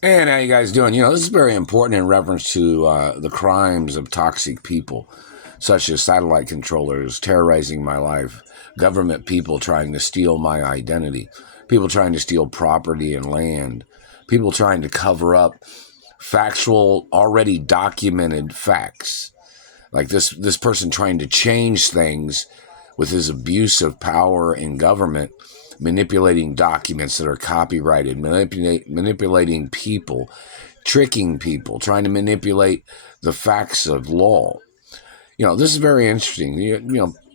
And how you guys doing? This is very important in reference to the crimes of toxic people, such as satellite controllers terrorizing my life, government people trying to steal my identity, people trying to steal property and land, people trying to cover up factual, already documented facts. Like this person trying to change things with his abuse of power in government, manipulating documents that are copyrighted, manipulating people, tricking people, trying to manipulate the facts of law. This is very interesting.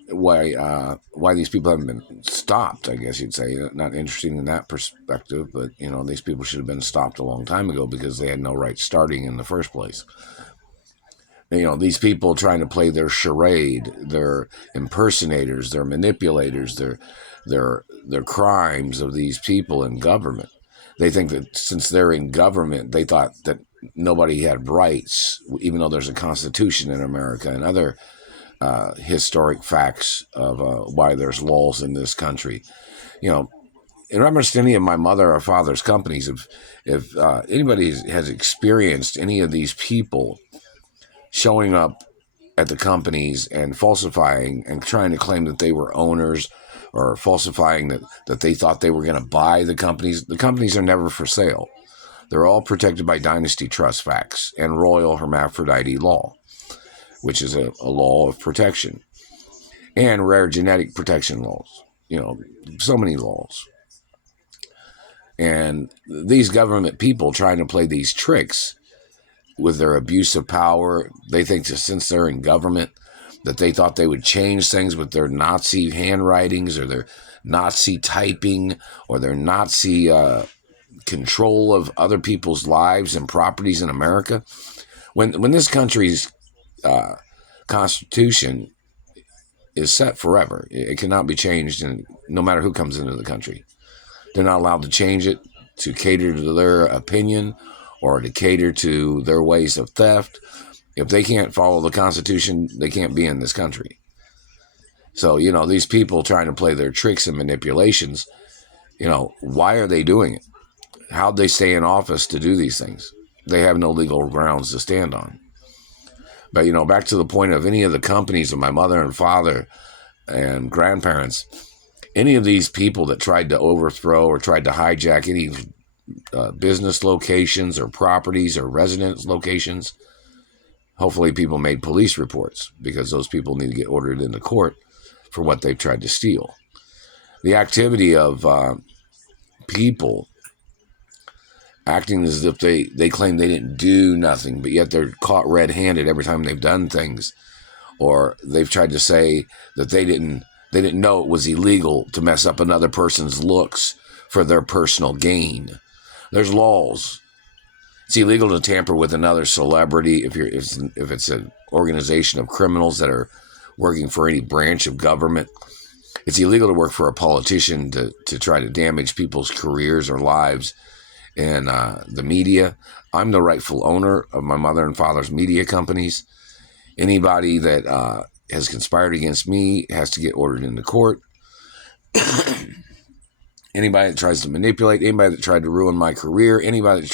Why these people haven't been stopped, I guess you'd say. Not interesting in that perspective, but these people should have been stopped a long time ago because they had no right starting in the first place. These people trying to play their charade, their impersonators, their manipulators, their crimes of these people in government. They think that since they're in government, they thought that nobody had rights, even though there's a constitution in America and other historic facts of why there's laws in this country. In reference to any of my mother or father's companies, if anybody has experienced any of these people showing up at the companies and falsifying and trying to claim that they were owners, or falsifying that they thought they were going to buy the companies are never for sale. They're all protected by dynasty trust facts and royal hermaphrodite law, which is a law of protection, and rare genetic protection laws. So many laws. And these government people trying to play these tricks with their abuse of power, they think that since they're in government, that they thought they would change things with their Nazi handwritings or their Nazi typing or their Nazi control of other people's lives and properties in America. When this country's constitution is set forever, it cannot be changed, and no matter who comes into the country, they're not allowed to change it to cater to their opinion or to cater to their ways of theft. If they can't follow the Constitution, they can't be in this country. So, these people trying to play their tricks and manipulations, why are they doing it? How'd they stay in office to do these things? They have no legal grounds to stand on. But, back to the point of any of the companies of my mother and father and grandparents, any of these people that tried to overthrow or tried to hijack any business locations or properties or residence locations, hopefully people made police reports, because those people need to get ordered into court for what they've tried to steal. The activity of people acting as if they claim they didn't do nothing, but yet they're caught red-handed every time they've done things, or they've tried to say that they didn't know it was illegal to mess up another person's looks for their personal gain. There's laws. It's illegal to tamper with another celebrity if it's an organization of criminals that are working for any branch of government. It's illegal to work for a politician to try to damage people's careers or lives in the media. I'm the rightful owner of my mother and father's media companies. Anybody that has conspired against me has to get ordered into court. Anybody that tries to manipulate, anybody that tried to ruin my career, anybody that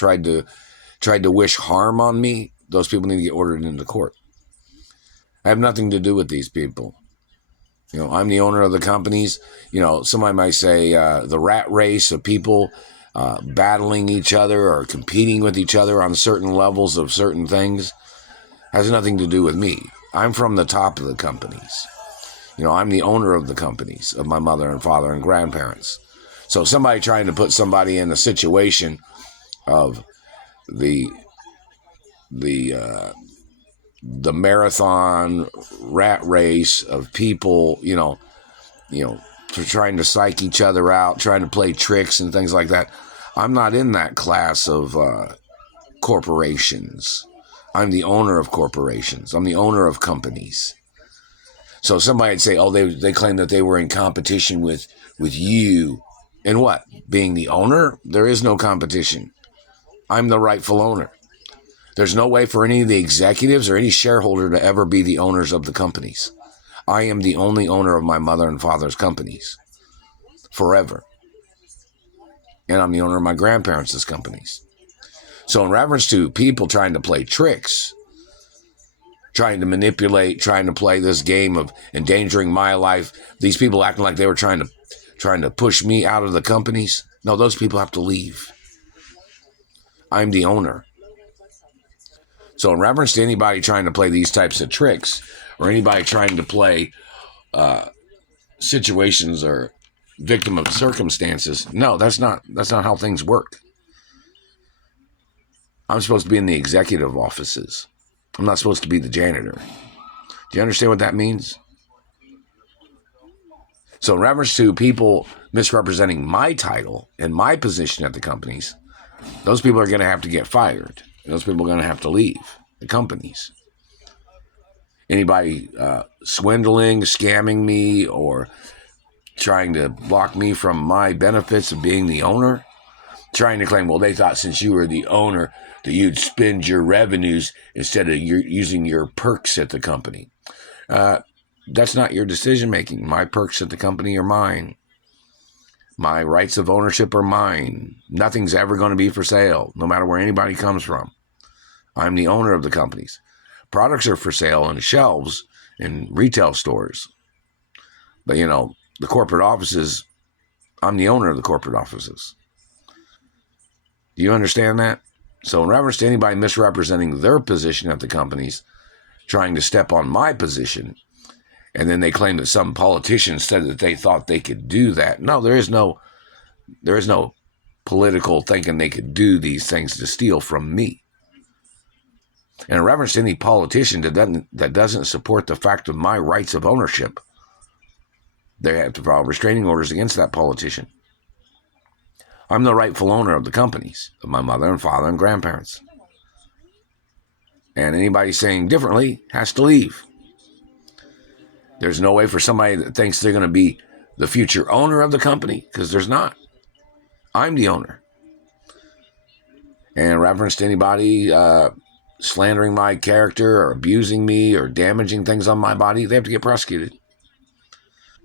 tried to wish harm on me, those people need to get ordered into court. I have nothing to do with these people. I'm the owner of the companies. Somebody might say the rat race of people battling each other or competing with each other on certain levels of certain things has nothing to do with me. I'm from the top of the companies. I'm the owner of the companies of my mother and father and grandparents. So somebody trying to put somebody in a situation of the marathon rat race of people, trying to psych each other out, trying to play tricks and things like that. I'm not in that class of corporations. I'm the owner of corporations. I'm the owner of companies. So somebody would say, oh, they claim that they were in competition with you. And what? Being the owner? There is no competition. I'm the rightful owner. There's no way for any of the executives or any shareholder to ever be the owners of the companies. I am the only owner of my mother and father's companies. Forever. And I'm the owner of my grandparents' companies. So in reference to people trying to play tricks, trying to manipulate, trying to play this game of endangering my life, these people acting like they were trying to push me out of the companies. No, those people have to leave. I'm the owner. So in reference to anybody trying to play these types of tricks, or anybody trying to play situations or victim of circumstances, no, that's not how things work. I'm supposed to be in the executive offices. I'm not supposed to be the janitor. Do you understand what that means? So in reference to people misrepresenting my title and my position at the companies, those people are going to have to get fired. Those people are going to have to leave the companies. Anybody swindling, scamming me, or trying to block me from my benefits of being the owner, trying to claim, well, they thought since you were the owner that you'd spend your revenues instead of using your perks at the company. That's not your decision making. My perks at the company are mine. My rights of ownership are mine. Nothing's ever going to be for sale, no matter where anybody comes from. I'm the owner of the companies. Products are for sale on shelves in retail stores. But, the corporate offices, I'm the owner of the corporate offices. Do you understand that? So in reference to anybody misrepresenting their position at the companies, trying to step on my position, and then they claim that some politician said that they thought they could do that. No, there is no political thinking they could do these things to steal from me. And in reference to any politician that doesn't support the fact of my rights of ownership, they have to file restraining orders against that politician. I'm the rightful owner of the companies, of my mother and father and grandparents. And anybody saying differently has to leave. There's no way for somebody that thinks they're going to be the future owner of the company, because there's not. I'm the owner. And in reference to anybody slandering my character or abusing me or damaging things on my body, they have to get prosecuted,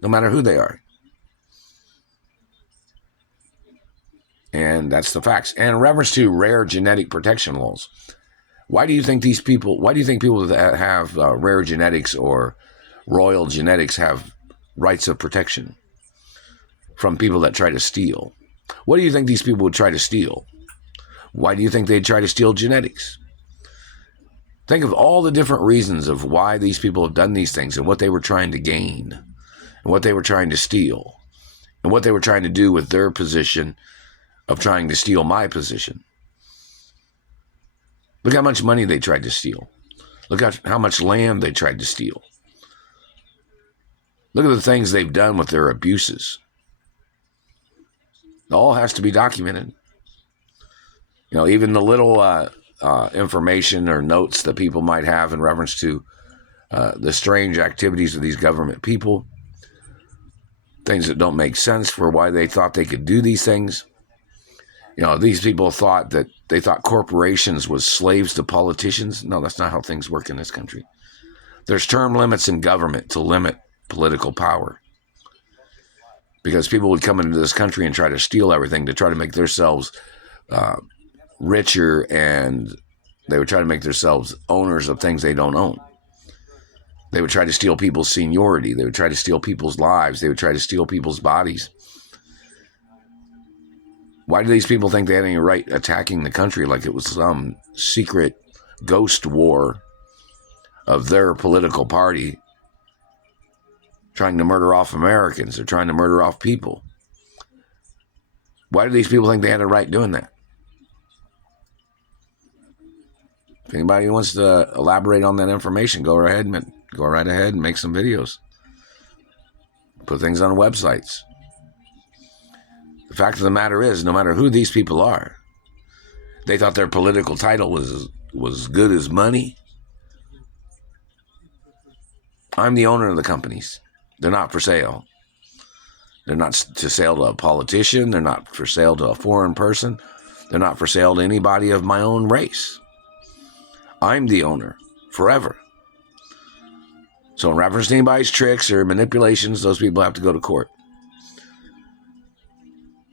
no matter who they are. And that's the facts. And in reference to rare genetic protection laws, why do you think people that have rare genetics or royal genetics have rights of protection from people that try to steal? What do you think these people would try to steal? Why do you think they'd try to steal genetics? Think of all the different reasons of why these people have done these things and what they were trying to gain and what they were trying to steal and what they were trying to do with their position of trying to steal my position. Look how much money they tried to steal. Look at how much land they tried to steal. Look at the things they've done with their abuses. It all has to be documented. Even the little information or notes that people might have in reference to the strange activities of these government people, things that don't make sense for why they thought they could do these things. These people thought corporations was slaves to politicians. No, that's not how things work in this country. There's term limits in government to limit political power. Because people would come into this country and try to steal everything to try to make themselves richer, and they would try to make themselves owners of things they don't own. They would try to steal people's seniority. They would try to steal people's lives. They would try to steal people's bodies. Why do these people think they had any right attacking the country like it was some secret ghost war of their political party trying to murder off Americans or trying to murder off people? Why do these people think they had a right doing that? If anybody wants to elaborate on that information, go right ahead and make some videos. Put things on websites. The fact of the matter is, no matter who these people are, they thought their political title was good as money. I'm the owner of the companies. They're not for sale. They're not to sale to a politician. They're not for sale to a foreign person. They're not for sale to anybody of my own race. I'm the owner forever. So in reference to anybody's tricks or manipulations, those people have to go to court,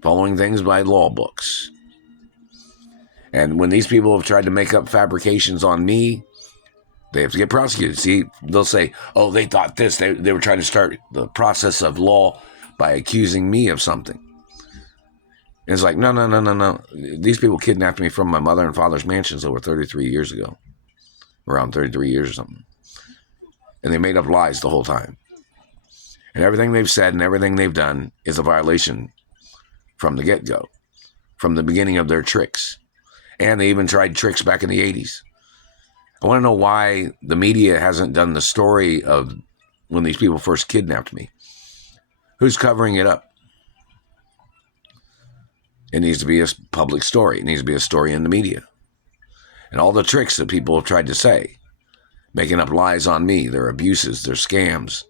following things by law books. And when these people have tried to make up fabrications on me, they have to get prosecuted. See, they'll say, oh, they thought this. They were trying to start the process of law by accusing me of something. And it's like, no, no, no, no, no. These people kidnapped me from my mother and father's mansions over 33 years ago. Around 33 years or something. And they made up lies the whole time. And everything they've said and everything they've done is a violation from the get-go, from the beginning of their tricks. And they even tried tricks back in the 80s. I want to know why the media hasn't done the story of when these people first kidnapped me. Who's covering it up? It needs to be a public story. It needs to be a story in the media. And all the tricks that people have tried to say, making up lies on me, their abuses, their scams.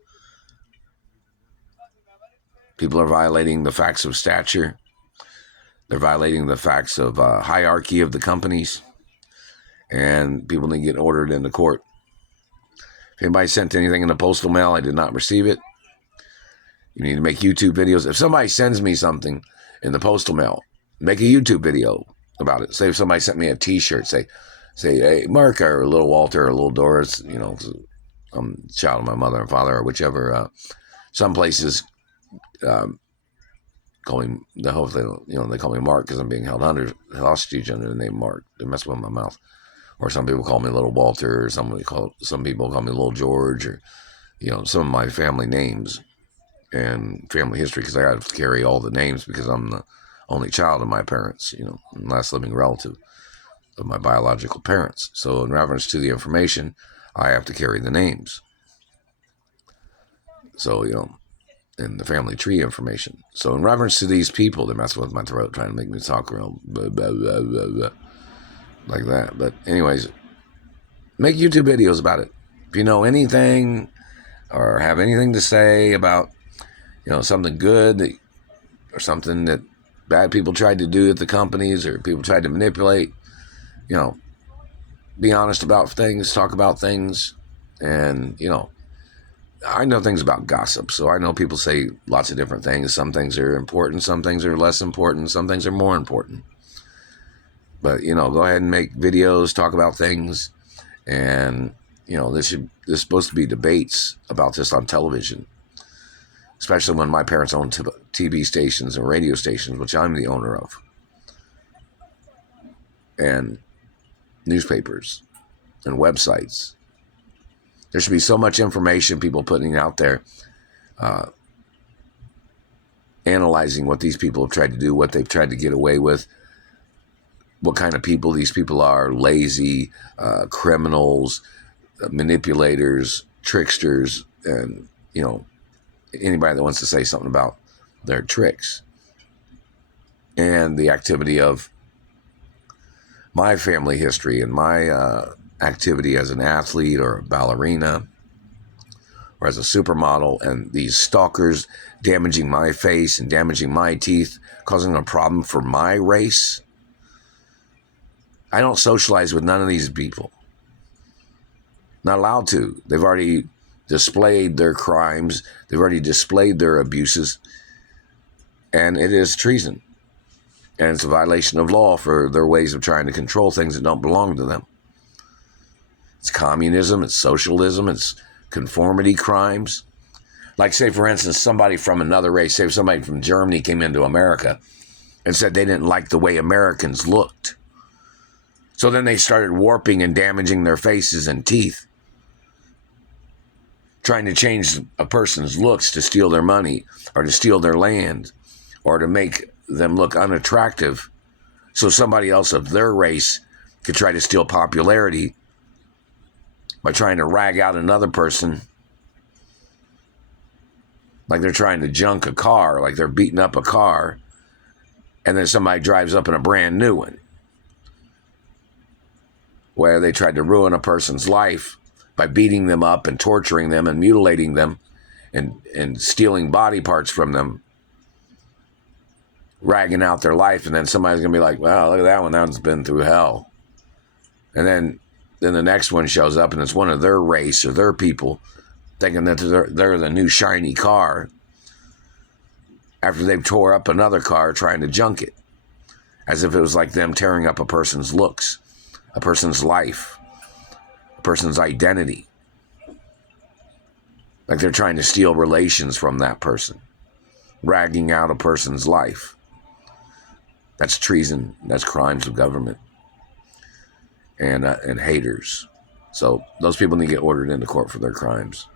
People are violating the facts of stature. They're violating the facts of hierarchy of the companies. And people need to get ordered into court. If anybody sent anything in the postal mail, I did not receive it. You need to make YouTube videos. If somebody sends me something in the postal mail, make a YouTube video about it. Say if somebody sent me a t-shirt, say, hey, Mark or little Walter or little Doris, you know, I'm a child of my mother and father or whichever. Some places call me, hopefully, you know, they call me Mark because I'm being held hostage under the name Mark. They mess with my mouth. Or some people call me Little Walter, or some people call me Little George, or, you know, some of my family names and family history, because I got to carry all the names because I'm the only child of my parents, you know, last living relative of my biological parents. So in reference to the information, I have to carry the names. So, you know, and the family tree information. So in reference to these people, they're messing with my throat, trying to make me talk real blah, blah, blah, blah, blah, like that. But anyways, make YouTube videos about it. If you know anything or have anything to say about, you know, something good that, or something that bad people tried to do at the companies or people tried to manipulate, you know, be honest about things, talk about things. And, you know, I know things about gossip, so I know people say lots of different things. Some things are important, some things are less important, some things are more important. But, you know, go ahead and make videos, talk about things. And, you know, there's supposed to be debates about this on television, especially when my parents own TV stations and radio stations, which I'm the owner of, and newspapers and websites. There should be so much information people putting out there, analyzing what these people have tried to do, what they've tried to get away with, what kind of people these people are: lazy, criminals, manipulators, tricksters, and, you know, anybody that wants to say something about their tricks. And the activity of my family history and my activity as an athlete or a ballerina or as a supermodel, and these stalkers damaging my face and damaging my teeth, causing a problem for my race. I don't socialize with none of these people. Not allowed to. They've already displayed their crimes. They've already displayed their abuses. And it is treason. And it's a violation of law for their ways of trying to control things that don't belong to them. It's communism, it's socialism, it's conformity crimes. Like, say, for instance, somebody from another race, say somebody from Germany came into America and said they didn't like the way Americans looked. So then they started warping and damaging their faces and teeth, trying to change a person's looks to steal their money or to steal their land or to make them look unattractive so somebody else of their race could try to steal popularity by trying to rag out another person, like they're trying to junk a car, like they're beating up a car, and then somebody drives up in a brand new one, where they tried to ruin a person's life by beating them up and torturing them and mutilating them and stealing body parts from them, ragging out their life. And then somebody's going to be like, wow, look at that one. That one's been through hell. And then the next one shows up and it's one of their race or their people, thinking that they're the new shiny car after they've tore up another car trying to junk it. as if it was like them tearing up a person's looks, a person's life, a person's identity. Like they're trying to steal relations from that person, ragging out a person's life. That's treason. That's crimes of government and haters. So those people need to get ordered into court for their crimes.